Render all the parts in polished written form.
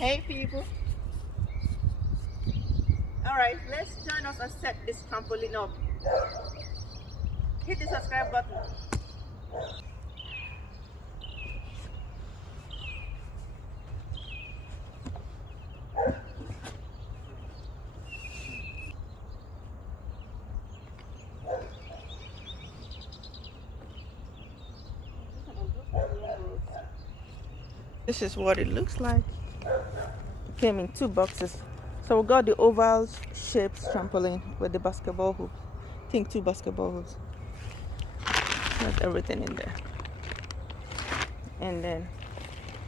Hey people. Alright, let's join us and set this trampoline up. Hit the subscribe button. This is what it looks like. It came in 2 boxes. So we got the oval shaped trampoline with the basketball hoop. I think 2 basketball hoops. That's everything in there. And then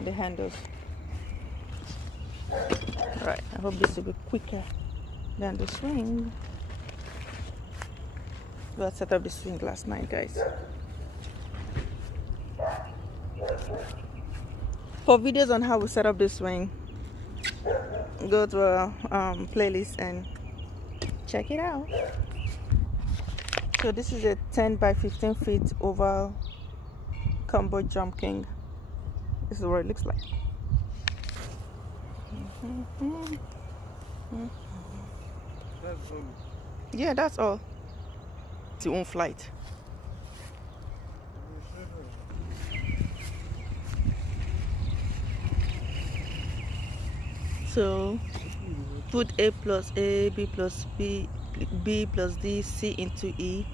the handles. Right, I hope this will be quicker than the swing. We had set up the swing last night, guys. For videos on how we set up the swing, go to our playlist and check it out. So this is a 10 by 15 feet oval combo Jumpking. This is what it looks like. That's all. Yeah, that's all. It's your own flight. So put A plus A, B plus B, B plus D, C into E,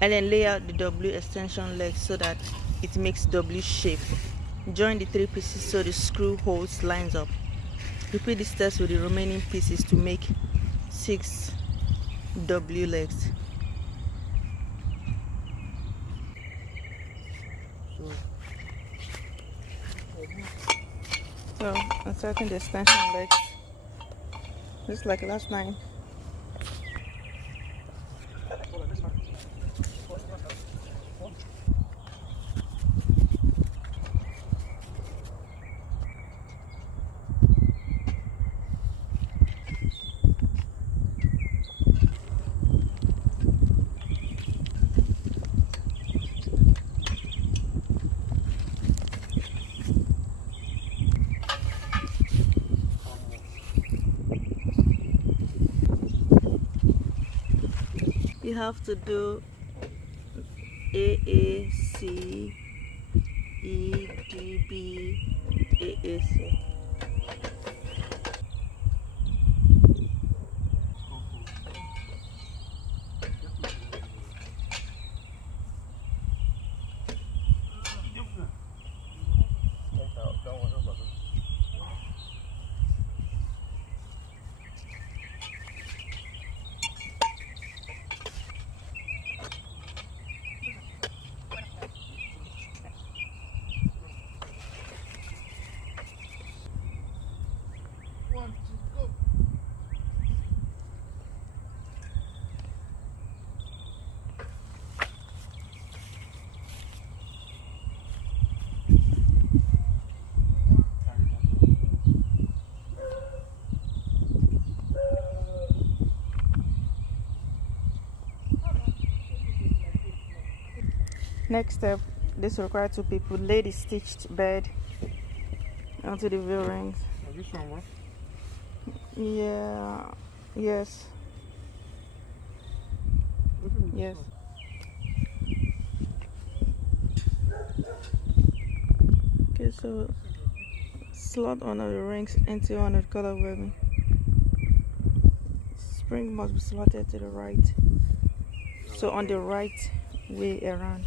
and then lay out the W extension leg so that it makes W shape. Join the 3 pieces so the screw holes lines up. Repeat the steps with the remaining pieces to make 6 W legs. So inserting the extension legs just like last night. You have to do A, A, C, E, D, B, A, A, C. Next step, this requires 2 people. Lay the stitched bed onto the wheel rings. This one, what? Yeah, yes. Yes. Okay, so slot one of the rings into one of the color webbing. Spring must be slotted to the right. So on the right way around.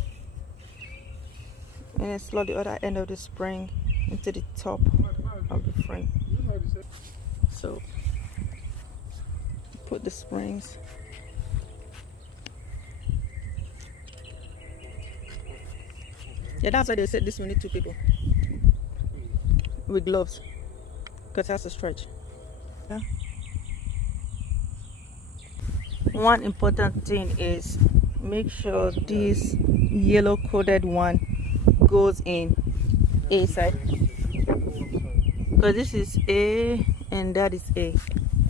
And then slot the other end of the spring into the top of the frame. So put the springs. Yeah, that's why they said this we need 2 people with gloves because it has to stretch. Yeah. One important thing is make sure this yellow coded one goes in A side, because this is A and that is A,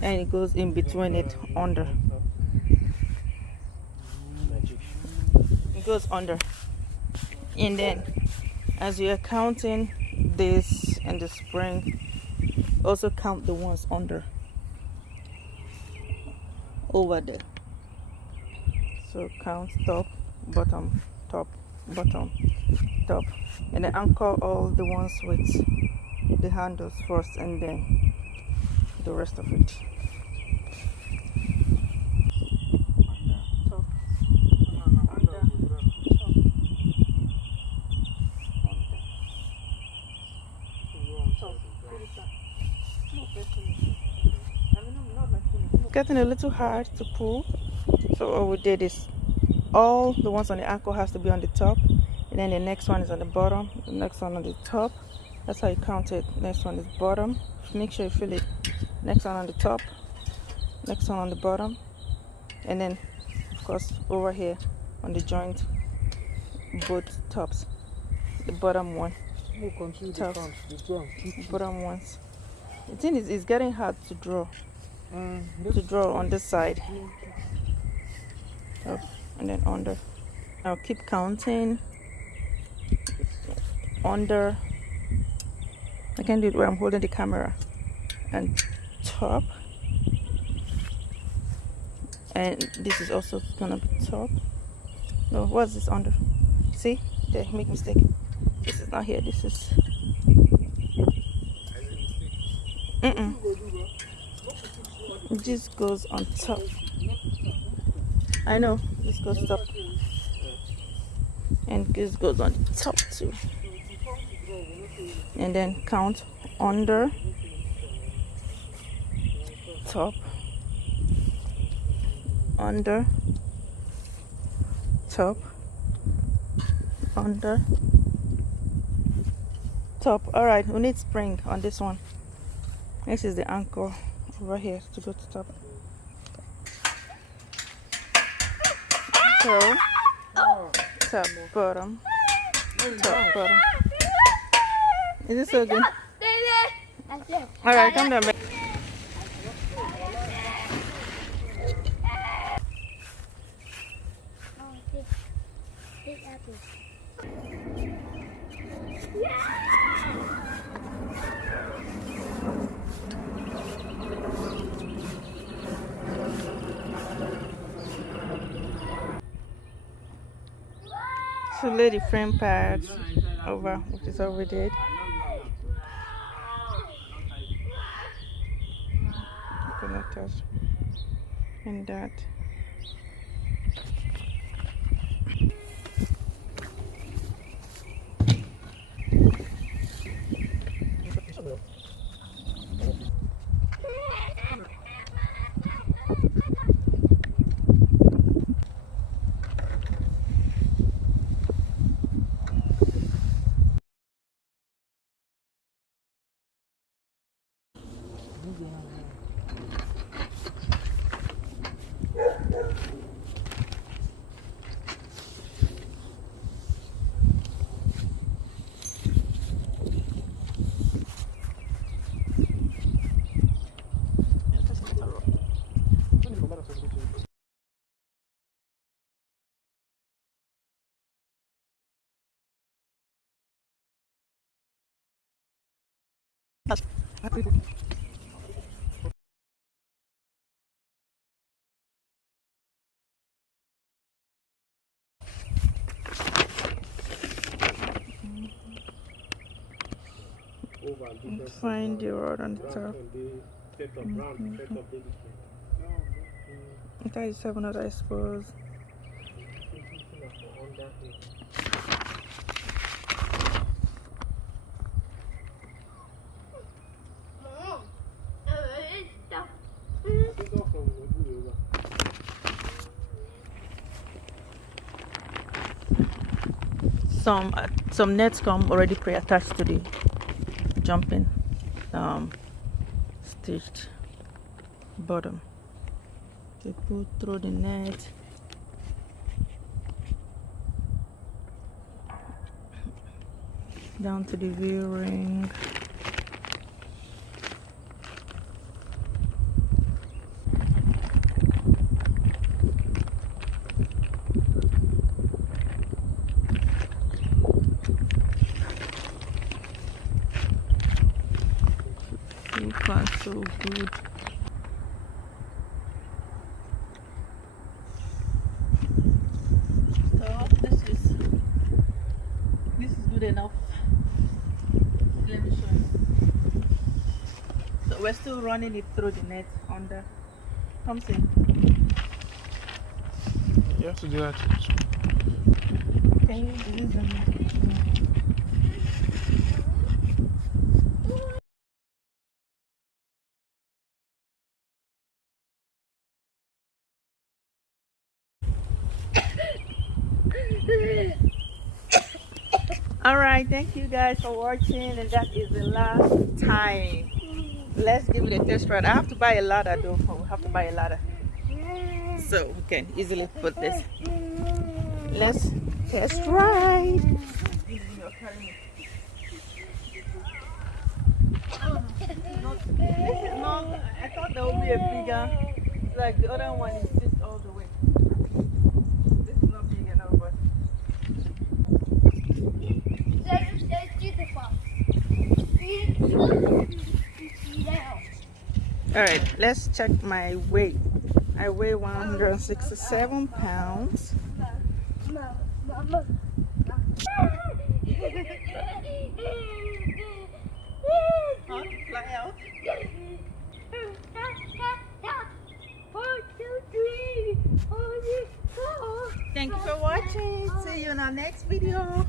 and it goes in between it under. It goes under, and then as you are counting this and the spring, Also count the ones under over there. So count top, bottom, top, bottom, top, and then anchor all the ones with the handles first, and then the rest of it. Getting a little hard to pull, so what we did is all the ones on the ankle has to be on the top, and then the next one is on the bottom, the next one on the top. That's how you count it. Next one is bottom, make sure you feel it. Next one on the top, next one on the bottom, and then of course over here on the joint, both tops, the bottom one, tops, bottom ones. The thing is, it's getting hard to draw on this side. Top and then under. Now keep counting. Under. I can do it where I'm holding the camera. And top. And this is also gonna be top. No, what's this under? See? There, make mistake. This is not here. This is. This goes on top. I know, this goes top. And this goes on the top too. And then count under, top, under, top, under, top. Alright, we need spring on this one. This is the anchor over here to go to top. So, top, bottom, top, bottom. Is this so good? Alright, come down back. So lay the frame pads over, which is what we did. Connectors and that. Find the rod on the top. That is 700, I suppose. Some nets come already pre-attached to the jumping stitched bottom. They put through the net. Down to the V-ring. So far, so good. So this is good enough. Let me show you. So we're still running it through the net under. Come see. You have to do that. Can you release them? Alright, thank you guys for watching, and that is the last time. Let's give it a test run. I have to buy a ladder though. We have to buy a ladder so we can easily put this. Let's test ride. This is not, I thought there would be a bigger, like the other one is just all the way. This is not big enough, but alright, let's check my weight. I weigh 167 pounds. How to fly out? 1, 2, 3, 4. Thank you for watching. See you in our next video.